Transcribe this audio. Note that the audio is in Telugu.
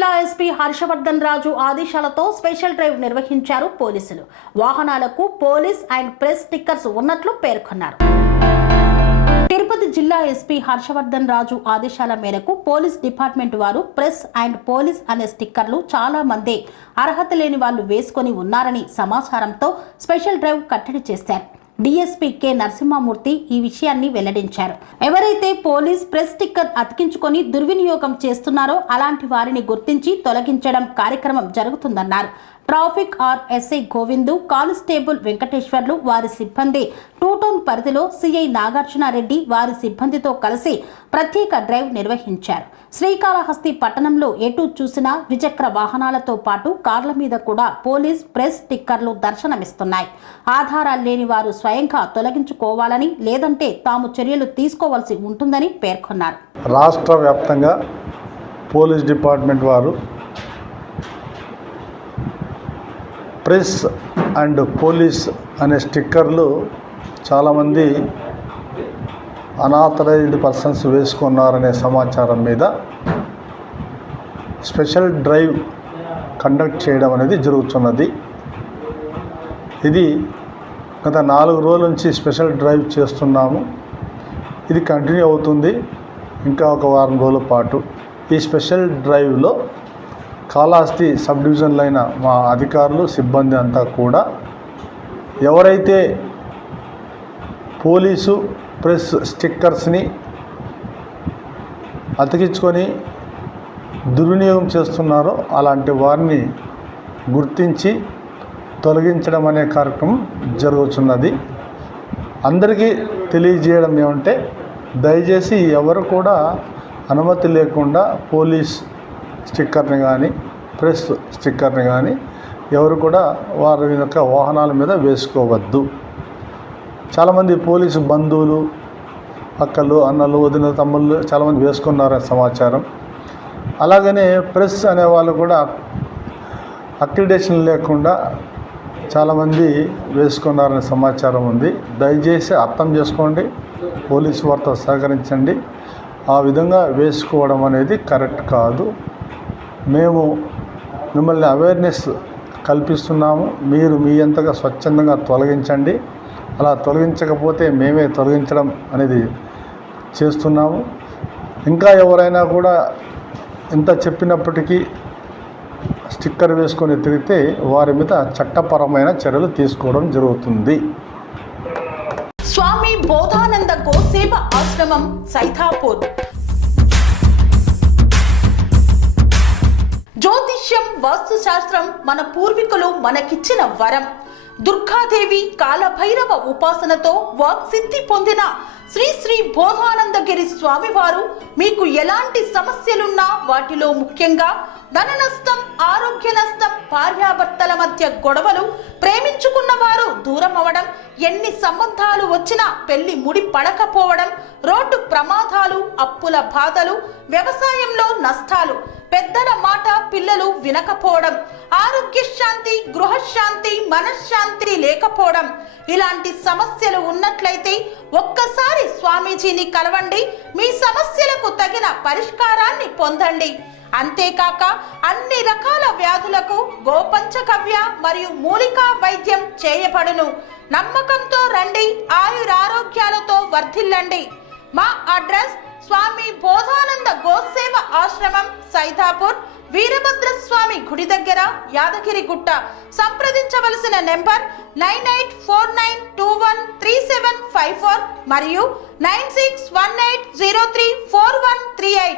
జిల్లా ఎస్పీ హర్షవర్ధన్ రాజు ఆదేశాలతో స్పెషల్ డ్రైవ్ నిర్వహించారు పోలీసులు. వాహనాలకు పోలీస్ అండ్ ప్రెస్ స్టిక్కర్స్ ఉన్నట్లు పేర్కొన్నారు. తిరుపతి జిల్లా ఎస్పీ హర్షవర్ధన్ రాజు ఆదేశాల మేరకు పోలీస్ డిపార్ట్మెంట్ వారు ప్రెస్ అండ్ పోలీస్ అనే స్టిక్కర్లు చాలా మంది అర్హత లేని వాళ్ళు వేసుకొని ఉన్నారని సమాచారంతో స్పెషల్ డ్రైవ్ కట్టడి చేశారు. డీఎస్పీ కె నరసింహమూర్తి ఈ విషయాన్ని వెల్లడించారు. ఎవరైతే పోలీస్ ప్రెస్ స్టిక్కర్ అతికించుకొని దుర్వినియోగం చేస్తున్నారో అలాంటి వారిని గుర్తించి తొలగించడం కార్యక్రమం జరుగుతుందన్నారు. Traffic SI Govindu, constable Venkateswarlu వారి సిబ్బంది, టూ టౌన్ పరిధిలో సిఐ నాగార్జునారెడ్డి వారి సిబ్బందితో కలిసి ప్రత్యేక డ్రైవ్ నిర్వహించారు. శ్రీకాళహస్తి పట్టణంలో ఎటు చూసినా ద్విచక్ర వాహనాలతో పాటు కార్ల మీద కూడా పోలీస్ ప్రెస్ స్టిక్కర్లు దర్శనమిస్తున్నాయి. ఆధారాలు లేని వారు స్వయంగా తొలగించుకోవాలని, లేదంటే తాము చర్యలు తీసుకోవాల్సి ఉంటుందని పేర్కొన్నారు. రాష్ట్ర వ్యాప్తంగా పోలీస్ డిపార్ట్మెంట్ వారు ప్రెస్ అండ్ పోలీస్ అనే స్టిక్కర్లు చాలామంది అనాథరైజ్డ్ పర్సన్స్ వేసుకున్నారనే సమాచారం మీద స్పెషల్ డ్రైవ్ కండక్ట్ చేయడం అనేది జరుగుతున్నది. ఇది గత 4 రోజుల నుంచి స్పెషల్ డ్రైవ్ చేస్తున్నాము. ఇది కంటిన్యూ అవుతుంది ఇంకా ఒక వారం రోజుల పాటు. ఈ స్పెషల్ డ్రైవ్లో కాళహస్తి సబ్ డివిజన్లో అయిన మా అధికారులు, సిబ్బంది అంతా కూడా ఎవరైతే పోలీసు ప్రెస్ స్టిక్కర్స్ని అతికించుకొని దుర్వినియోగం చేస్తున్నారో అలాంటి వారిని గుర్తించి తొలగించడం అనే కార్యక్రమం జరుగుతున్నది. అందరికీ తెలియజేయడం ఏమంటే, దయచేసి ఎవరు కూడా అనుమతి లేకుండా పోలీస్ స్టిక్కర్ని కానీ ప్రెస్ స్టిక్కర్ని కానీ ఎవరు కూడా వారి యొక్క వాహనాల మీద వేసుకోవద్దు. చాలామంది పోలీసు బంధువులు, అక్కలు, అన్నలు, వదిన, తమ్ముళ్ళు చాలామంది వేసుకున్నారనే సమాచారం. అలాగనే ప్రెస్ అనే వాళ్ళు కూడా అక్రిడేషన్ లేకుండా చాలామంది వేసుకున్నారనే సమాచారం ఉంది. దయచేసి అర్థం చేసుకోండి, పోలీసు వారితో సహకరించండి. ఆ విధంగా వేసుకోవడం అనేది కరెక్ట్ కాదు. మేము మిమ్మల్ని అవేర్నెస్ కల్పిస్తున్నాము. మీరు మీ అంతగా స్వచ్ఛందంగా తొలగించండి. అలా తొలగించకపోతే మేమే తొలగించడం అనేది చేస్తున్నాము. ఇంకా ఎవరైనా కూడా ఇంత చెప్పినప్పటికీ స్టిక్కర్ వేసుకొని తిరిగితే వారి మీద చట్టపరమైన చర్యలు తీసుకోవడం జరుగుతుంది. స్వామి బోధానంద గోసేవ ఆశ్రమం, సైథాపూర్. జ్యోతిష్యం, వాస్తుశాస్త్రం మన పూర్వీకులు మనకిచ్చిన వరం. దుర్గాదేవి, కాలభైరవ ఉపాసనతో వాక్సిద్ధి పొందిన శ్రీ శ్రీ బోధానందగిరి స్వామివారు మీకు ఎలాంటి సమస్యలున్నా, వాటిలో ముఖ్యంగా ధన నష్టం, ఆరోగ్య నష్టం, భార్యాభర్తల మధ్య గొడవలు, ప్రేమించుకున్న వారు దూరం అవడం, ఎన్ని సంబంధాలు వచ్చినా పెళ్లి ముడి పడకపోవడం, రోడ్డు ప్రమాదాలు, అప్పుల బాధలు, వ్యవసాయంలో నష్టాలు, పెద్దల మాట పిల్లలు వినకపోవడం, ఆరోగ్య శాంతి, గృహశాంతి, మనశ్శాంతి లేకపోవడం, ఇలాంటి సమస్యలు ఉన్నట్లయితే ఒక్కసారి స్వామీజీని కలవండి. మీ సమస్యలకు తగిన పరిష్కారాన్ని పొందండి. అంతేకాక అన్ని రకాల వ్యాధులకు గోపంచకవ్య మరియు మూలికా వైద్యం చేయబడును. నమ్మకంతో రండి, ఆయురారోగ్యాలతో వర్ధిల్లండి. మా అడ్రస్ స్వామి బోధానంద గోసేవ ఆశ్రమం, సైథాపూర్, వీరభద్రస్వామి గుడి దగ్గర, యాదగిరిగుట్ట. సంప్రదించవలసిన నెంబర్ 9849213754 మరియు 9618034138.